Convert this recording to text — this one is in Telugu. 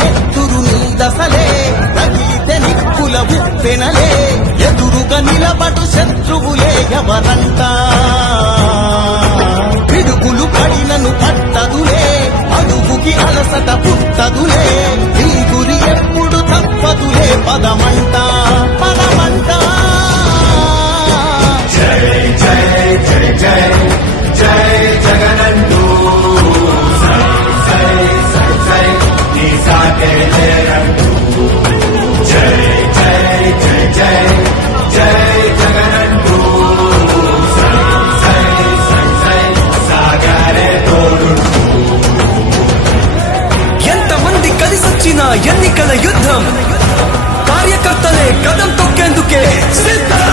నెత్తురు నీ దశలే తగిలితే నిప్పుల ఉప్పెనలే ఎదురుగా నిలబడు శత్రువులే ఎవరంట పిడుగులు పడినను పట్టదులే అడుగుకి అలసట పుట్టదులే నీ గురి ఎప్పుడు తప్పదులే పదమంట పదమంట జై జై జై జై జై జగనంటూ సై సై సై సై నీ సాగే లేరంటూ జై జై జై జై జై జగనంటూ సై సై సై సై సాగారే తోడుంటూ ఎంతమంది కలిసొచ్చిన ఎన్నికల యుద్ధం కార్యకర్తలే కదం తొక్కేందుకే సిద్ధం